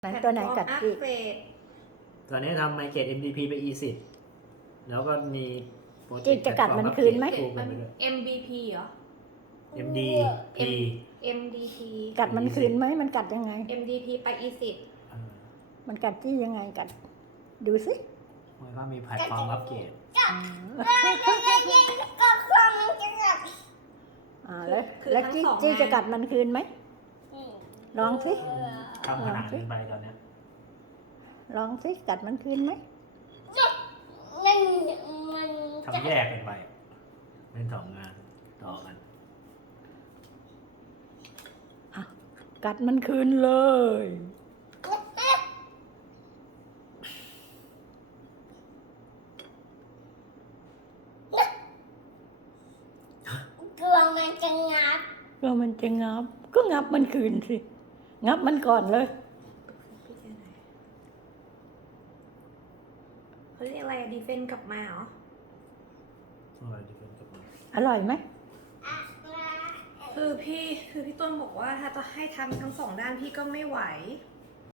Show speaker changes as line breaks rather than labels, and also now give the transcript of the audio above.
นั้นตัวไหนกัดอีก
ตอนนี้ทำไมเกรด MDP ไป E10 แล้วก็มีโปรเจ
จิ
ก
ก
ต์
จะกัดมันคืนไหม
คู่กันไปด้วย
MVP เหรอ
MDP
MDP
กัดมันคืนไหมมันกัดยังไง
MDP ไป E10
มันกัดที่ยังไงกัดดูสิ
มันก็มีแพลตฟอร์มอัปเกรด
แล้วจี้จะกัดมันคืนไหมลองสิ
ทำขนาดเกินไปตอนเนี้ย
ลองสิกัดมันคืนไหม
ทำแยกกันไปเป็นสองงานต่อกัน
กัดมันคืนเลย
กลัวมันจะงับ
ก็มันจะงับก็งับมันคืนสิงับมันก่อนเลย
เขาเรียกอะไรดีเฟนกลับมาเหรอ
อะไรดีเป็นกับมัน
อร่อยไหม
คือพี่ต้นบอกว่าถ้าจะให้ทำทั้งสองด้านพี่ก็ไม่ไหว